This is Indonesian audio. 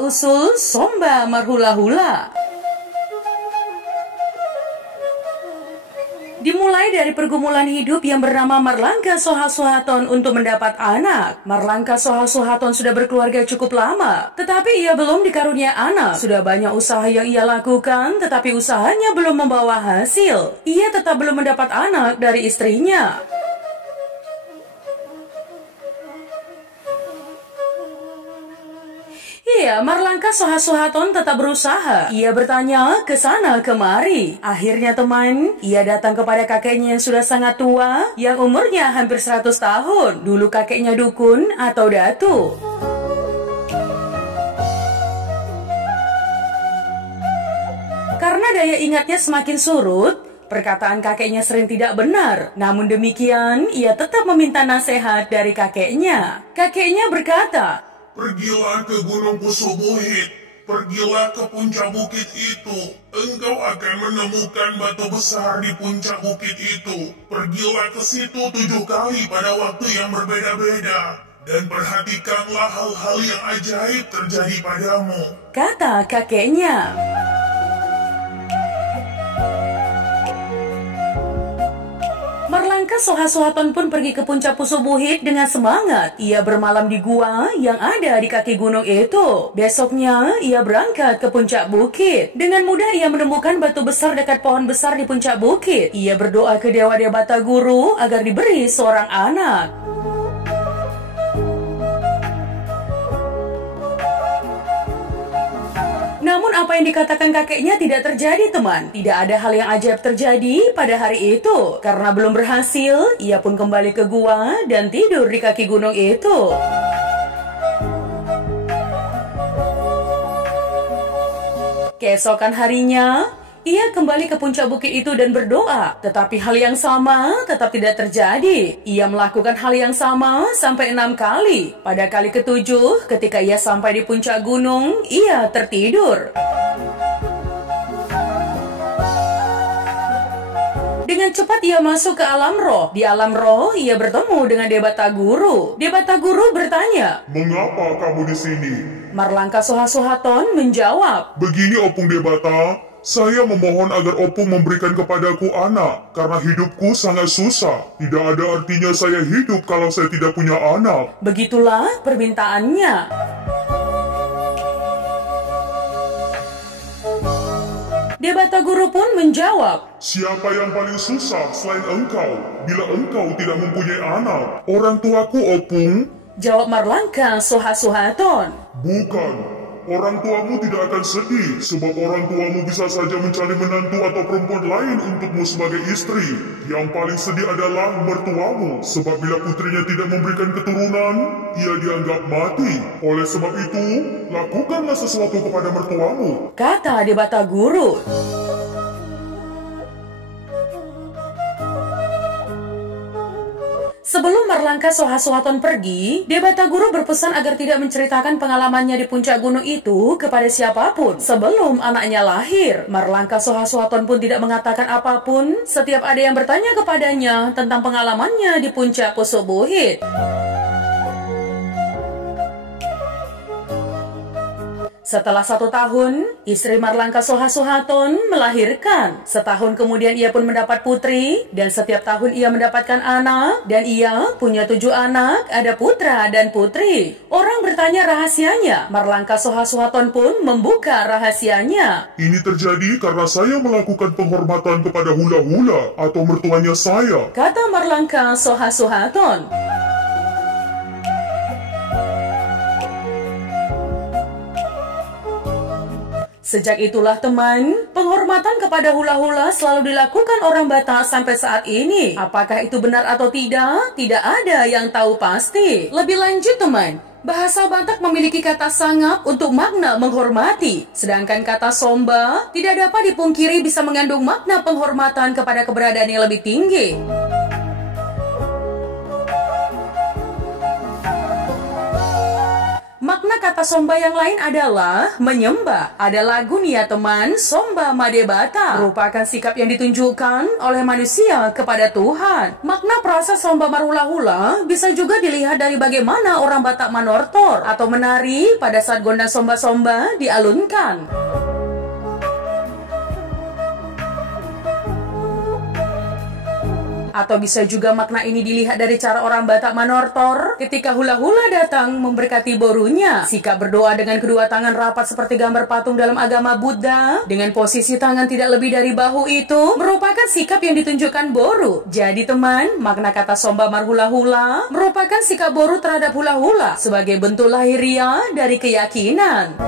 asal-usul Somba Marhula-hula. Dimulai dari pergumulan hidup yang bernama Marlangga Soha Sohaton untuk mendapat anak. Marlangga Soha Sohaton sudah berkeluarga cukup lama, tetapi ia belum dikarunia anak. Sudah banyak usaha yang ia lakukan, tetapi usahanya belum membawa hasil. Ia tetap belum mendapat anak dari istrinya. Iya, Marlangga Soha Sohaton tetap berusaha. Ia bertanya ke sana kemari. Akhirnya teman, ia datang kepada kakeknya yang sudah sangat tua, yang umurnya hampir 100 tahun. Dulu kakeknya dukun atau datu. Karena daya ingatnya semakin surut, perkataan kakeknya sering tidak benar. Namun demikian, ia tetap meminta nasihat dari kakeknya. Kakeknya berkata, "Pergilah ke Gunung Pusubuhit, pergilah ke puncak bukit itu. Engkau akan menemukan batu besar di puncak bukit itu. Pergilah ke situ 7 kali pada waktu yang berbeda-beda. Dan perhatikanlah hal-hal yang ajaib terjadi padamu," kata kakeknya. Marlangga Soha Sohaton pun pergi ke puncak Pusubuhit dengan semangat. Ia bermalam di gua yang ada di kaki gunung itu. Besoknya, ia berangkat ke puncak bukit. Dengan mudah ia menemukan batu besar dekat pohon besar di puncak bukit. Ia berdoa ke Dewa-Dewa Bataguru agar diberi seorang anak. Namun apa yang dikatakan kakeknya tidak terjadi teman. Tidak ada hal yang ajaib terjadi pada hari itu. Karena belum berhasil, ia pun kembali ke gua dan tidur di kaki gunung itu. Keesokan harinya, ia kembali ke puncak bukit itu dan berdoa. Tetapi hal yang sama tetap tidak terjadi. Ia melakukan hal yang sama sampai 6 kali. Pada kali ke-7, ketika ia sampai di puncak gunung, ia tertidur. Dengan cepat ia masuk ke alam roh. Di alam roh, ia bertemu dengan Dewa Bataguru. Dewa Bataguru bertanya, "Mengapa kamu di sini?" Marlangga Soha Sohaton menjawab, "Begini Opung Debata, saya memohon agar Opung memberikan kepadaku anak, karena hidupku sangat susah. Tidak ada artinya saya hidup kalau saya tidak punya anak." Begitulah permintaannya. Dewa Bataguru pun menjawab, "Siapa yang paling susah selain engkau? Bila engkau tidak mempunyai anak, orang tuaku Opung." Jawab Marlangga Soha Sohaton, "Bukan. Orang tuamu tidak akan sedih, sebab orang tuamu bisa saja mencari menantu atau perempuan lain untukmu sebagai istri. Yang paling sedih adalah mertuamu, sebab bila putrinya tidak memberikan keturunan, ia dianggap mati. Oleh sebab itu, lakukanlah sesuatu kepada mertuamu," kata Dewa Bataguru. Sebelum Marlangga Soha Sohaton pergi, Dewa Bataguru berpesan agar tidak menceritakan pengalamannya di puncak gunung itu kepada siapapun sebelum anaknya lahir. Marlangga Soha Sohaton pun tidak mengatakan apapun setiap ada yang bertanya kepadanya tentang pengalamannya di puncak Pusubuhit. Setelah 1 tahun, istri Marlangga Soha Sohaton melahirkan. Setahun kemudian ia pun mendapat putri, dan setiap tahun ia mendapatkan anak, dan ia punya 7 anak, ada putra dan putri. Orang bertanya rahasianya, Marlangga Soha Sohaton pun membuka rahasianya. "Ini terjadi karena saya melakukan penghormatan kepada hula-hula atau mertuanya saya," kata Marlangga Soha Sohaton. Sejak itulah teman, penghormatan kepada hula-hula selalu dilakukan orang Batak sampai saat ini. Apakah itu benar atau tidak? Tidak ada yang tahu pasti. Lebih lanjut teman, bahasa Batak memiliki kata sangap untuk makna menghormati. Sedangkan kata somba tidak dapat dipungkiri bisa mengandung makna penghormatan kepada keberadaan yang lebih tinggi. Makna Makna kata somba yang lain adalah menyembah. Ada lagu nih ya teman, Somba Madebata, merupakan sikap yang ditunjukkan oleh manusia kepada Tuhan. Makna proses somba marhula-hula bisa juga dilihat dari bagaimana orang Batak manortor atau menari pada saat gondang somba-somba dialunkan. Atau bisa juga makna ini dilihat dari cara orang Batak manortor ketika hula-hula datang memberkati borunya. Sikap berdoa dengan kedua tangan rapat seperti gambar patung dalam agama Buddha dengan posisi tangan tidak lebih dari bahu itu merupakan sikap yang ditunjukkan boru. Jadi teman, makna kata somba marhula-hula merupakan sikap boru terhadap hula-hula sebagai bentuk lahiriah dari keyakinan.